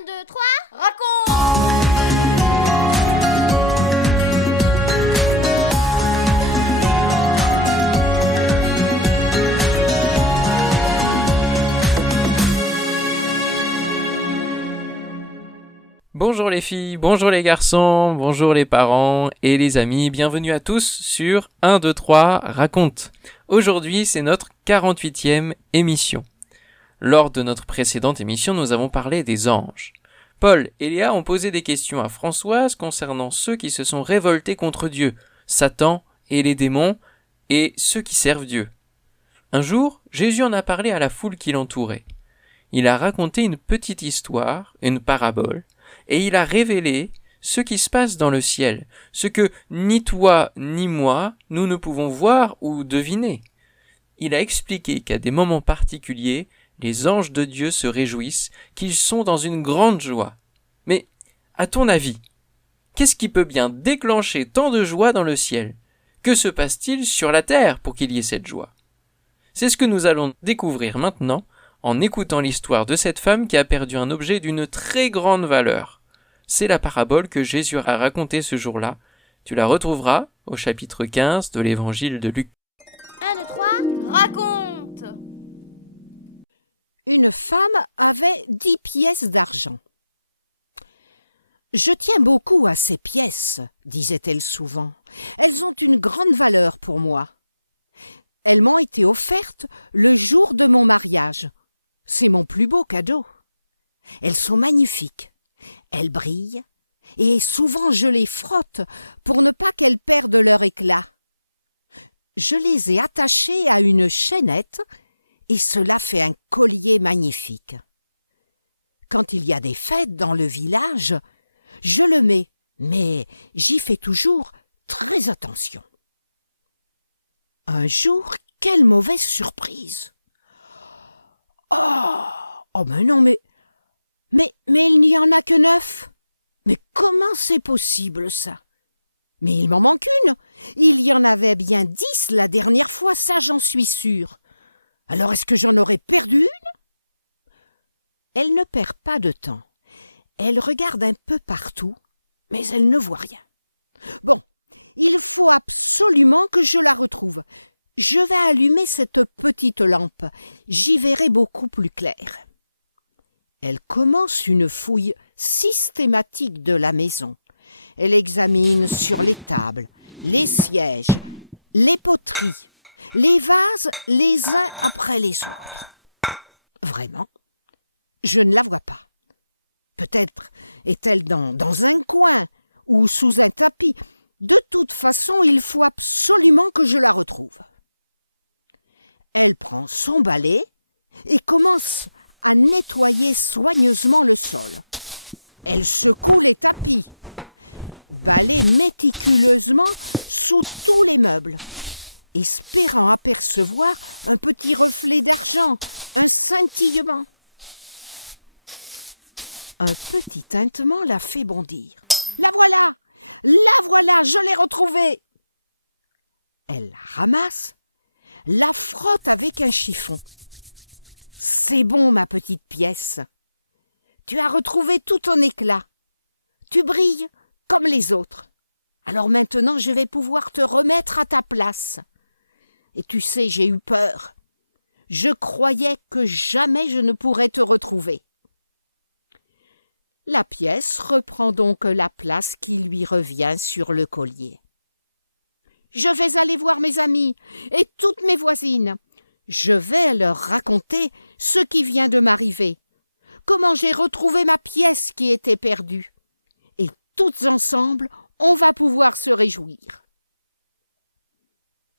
1, 2, 3, raconte! Bonjour les filles, bonjour les garçons, bonjour les parents et les amis, bienvenue à tous sur 1, 2, 3, raconte. Aujourd'hui c'est notre 48e émission. Lors de notre précédente émission, nous avons parlé des anges. Paul et Léa ont posé des questions à Françoise concernant ceux qui se sont révoltés contre Dieu, Satan et les démons, et ceux qui servent Dieu. Un jour, Jésus en a parlé à la foule qui l'entourait. Il a raconté une petite histoire, une parabole, et il a révélé ce qui se passe dans le ciel, ce que ni toi ni moi, nous ne pouvons voir ou deviner. Il a expliqué qu'à des moments particuliers, les anges de Dieu se réjouissent, qu'ils sont dans une grande joie. Mais, à ton avis, qu'est-ce qui peut bien déclencher tant de joie dans le ciel? Que se passe-t-il sur la terre pour qu'il y ait cette joie? C'est ce que nous allons découvrir maintenant en écoutant l'histoire de cette femme qui a perdu un objet d'une très grande valeur. C'est la parabole que Jésus a racontée ce jour-là. Tu la retrouveras au chapitre 15 de l'évangile de Luc. 1, 2, 3, raconte! Une femme avait 10 pièces d'argent. « Je tiens beaucoup à ces pièces, disait-elle souvent. Elles ont une grande valeur pour moi. Elles m'ont été offertes le jour de mon mariage. C'est mon plus beau cadeau. Elles sont magnifiques. Elles brillent, et souvent je les frotte pour ne pas qu'elles perdent leur éclat. Je les ai attachées à une chaînette, et cela fait un collier magnifique. Quand il y a des fêtes dans le village, je le mets, mais j'y fais toujours très attention. Un jour, quelle mauvaise surprise! Oh, mais non, mais il n'y en a que 9. Mais comment c'est possible, ça? Mais il m'en manque une. Il y en avait bien 10 la dernière fois, ça j'en suis sûre. Alors est-ce que j'en aurais perdu une? Elle ne perd pas de temps. Elle regarde un peu partout, mais elle ne voit rien. Bon, il faut absolument que je la retrouve. Je vais allumer cette petite lampe. J'y verrai beaucoup plus clair. Elle commence une fouille systématique de la maison. Elle examine sur les tables, les sièges, les poteries, les vases les uns après les autres. Vraiment, je ne la vois pas. Peut-être est-elle dans un coin ou sous un tapis. De toute façon, il faut absolument que je la retrouve. Elle prend son balai et commence à nettoyer soigneusement le sol. Elle secoue les tapis, balaie méticuleusement sous tous les meubles, espérant apercevoir un petit reflet d'argent, un scintillement. Un petit tintement la fait bondir. La voilà! La voilà! Je l'ai retrouvée! Elle la ramasse, la frotte avec un chiffon. C'est bon, ma petite pièce. Tu as retrouvé tout ton éclat. Tu brilles comme les autres. Alors maintenant, je vais pouvoir te remettre à ta place. Et tu sais, j'ai eu peur. Je croyais que jamais je ne pourrais te retrouver. La pièce reprend donc la place qui lui revient sur le collier. Je vais aller voir mes amis et toutes mes voisines. Je vais leur raconter ce qui vient de m'arriver, comment j'ai retrouvé ma pièce qui était perdue. Et toutes ensemble, on va pouvoir se réjouir.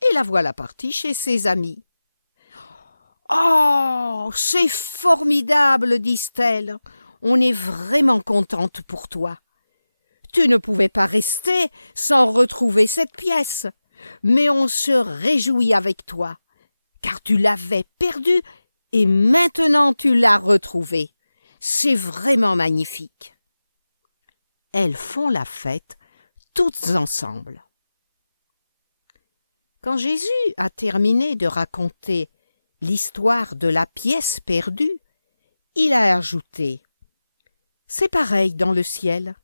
Et la voilà partie chez ses amis. « Oh, c'est formidable, disent-elles. On est vraiment contente pour toi. Tu ne pouvais pas rester sans retrouver cette pièce, mais on se réjouit avec toi. Car tu l'avais perdue et maintenant tu l'as retrouvée. C'est vraiment magnifique. » Elles font la fête toutes ensemble. Quand Jésus a terminé de raconter l'histoire de la pièce perdue, il a ajouté « C'est pareil dans le ciel.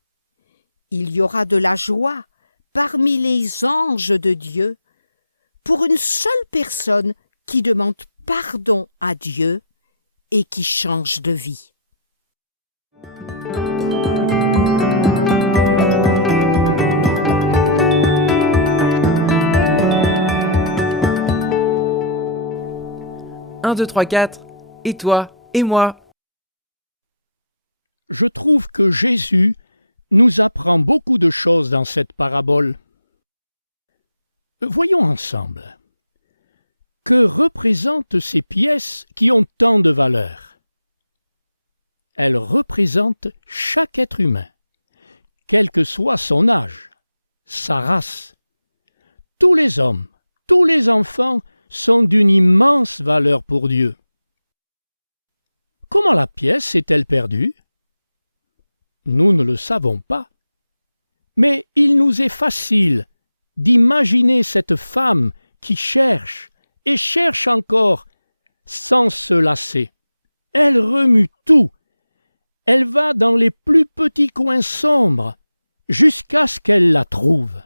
Il y aura de la joie parmi les anges de Dieu pour une seule personne qui demande pardon à Dieu et qui change de vie. Un, 2, 3, 4, et toi, et moi. Je trouve que Jésus nous apprend beaucoup de choses dans cette parabole. Voyons ensemble. Que représentent ces pièces qui ont tant de valeur? Elles représentent chaque être humain, quel que soit son âge, sa race. Tous les hommes, tous les enfants sont d'une immense valeur pour Dieu. Comment la pièce s'est-elle perdue? Nous ne le savons pas. Mais il nous est facile d'imaginer cette femme qui cherche et cherche encore sans se lasser. Elle remue tout. Elle va dans les plus petits coins sombres jusqu'à ce qu'elle la trouve.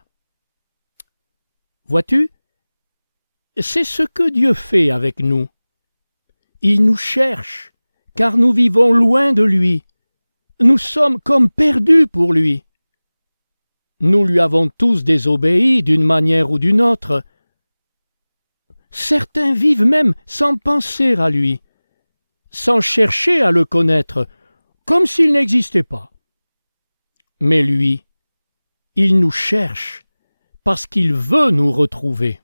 Vois-tu, c'est ce que Dieu fait avec nous. Il nous cherche, car nous vivons loin de lui. Nous sommes comme perdus pour lui. Nous lui avons tous désobéi d'une manière ou d'une autre. Certains vivent même sans penser à lui, sans chercher à le connaître, comme s'il n'existait pas. Mais lui, il nous cherche parce qu'il veut nous retrouver.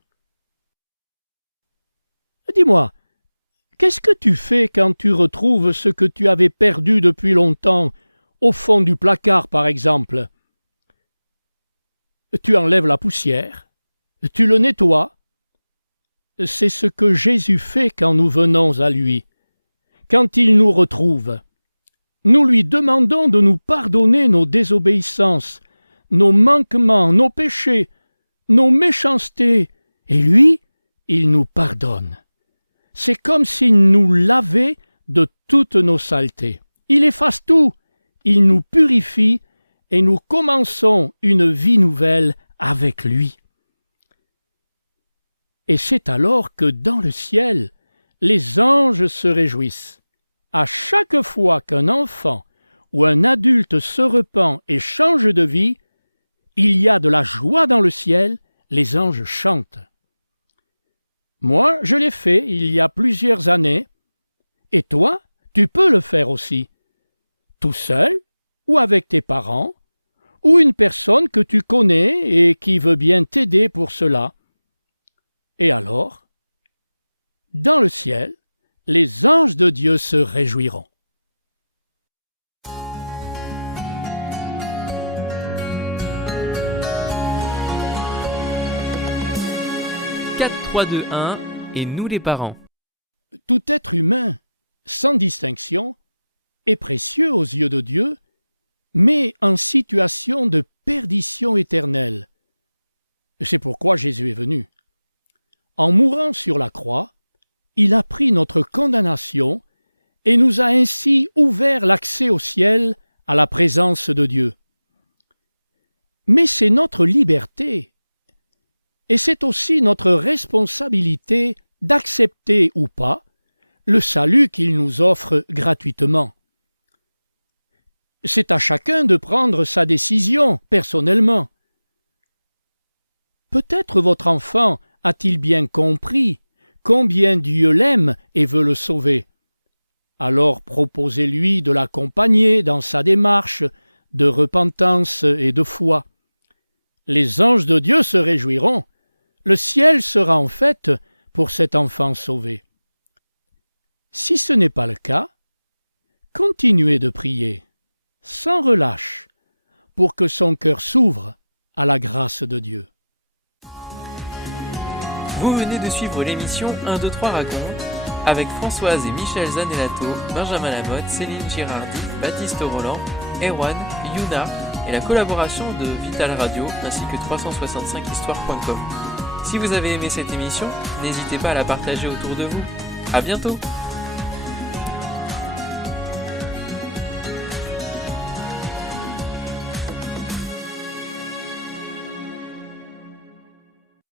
Dis-moi, qu'est-ce que tu fais quand tu retrouves ce que tu avais perdu depuis longtemps, au fond du placard par exemple? Tu enlèves la poussière, tu le nettoies. C'est ce que Jésus fait quand nous venons à lui. Quand il nous retrouve, nous lui demandons de nous pardonner nos désobéissances, nos manquements, nos péchés, nos méchancetés, et lui, il nous pardonne. C'est comme s'il nous lavait de toutes nos saletés. Il efface tout, il nous purifie, et nous commençons une vie nouvelle avec lui. Et c'est alors que dans le ciel, les anges se réjouissent. À chaque fois qu'un enfant ou un adulte se repent et change de vie, il y a de la joie dans le ciel, les anges chantent. Moi, je l'ai fait il y a plusieurs années, et toi, tu peux le faire aussi, tout seul ou avec tes parents, ou une personne que tu connais et qui veut bien t'aider pour cela. Et alors, dans le ciel, les anges de Dieu se réjouiront. « 4, 3, 2, 1, et nous les parents. » Tout être humain, sans distinction, est précieux aux yeux de Dieu, mais en situation de perdition éternelle. C'est pourquoi Jésus est venu. En mourant sur la croix, il a pris notre condamnation et nous a ainsi ouvert l'accès au ciel, à la présence de Dieu. Mais c'est notre liberté, et c'est aussi notre responsabilité d'accepter ou pas le salut qu'il nous offre gratuitement. C'est à chacun de prendre sa décision personnellement. Peut-être votre enfant a-t-il bien compris combien Dieu l'aime et veut le sauver. Alors proposez-lui de l'accompagner dans sa démarche de repentance et de foi. Les anges de Dieu se réjouiront. Le ciel sera en fête pour cet enfant sauvé. Si ce n'est pas le cas, continuez de prier, sans relâche, pour que son cœur s'ouvre à la grâce de Dieu. Vous venez de suivre l'émission 1, 2, 3 raconte avec Françoise et Michel Zanellato, Benjamin Lamotte, Céline Girardi, Baptiste Roland, Erwan, Yuna et la collaboration de Vital Radio ainsi que 365histoire.com. Si vous avez aimé cette émission, n'hésitez pas à la partager autour de vous. À bientôt!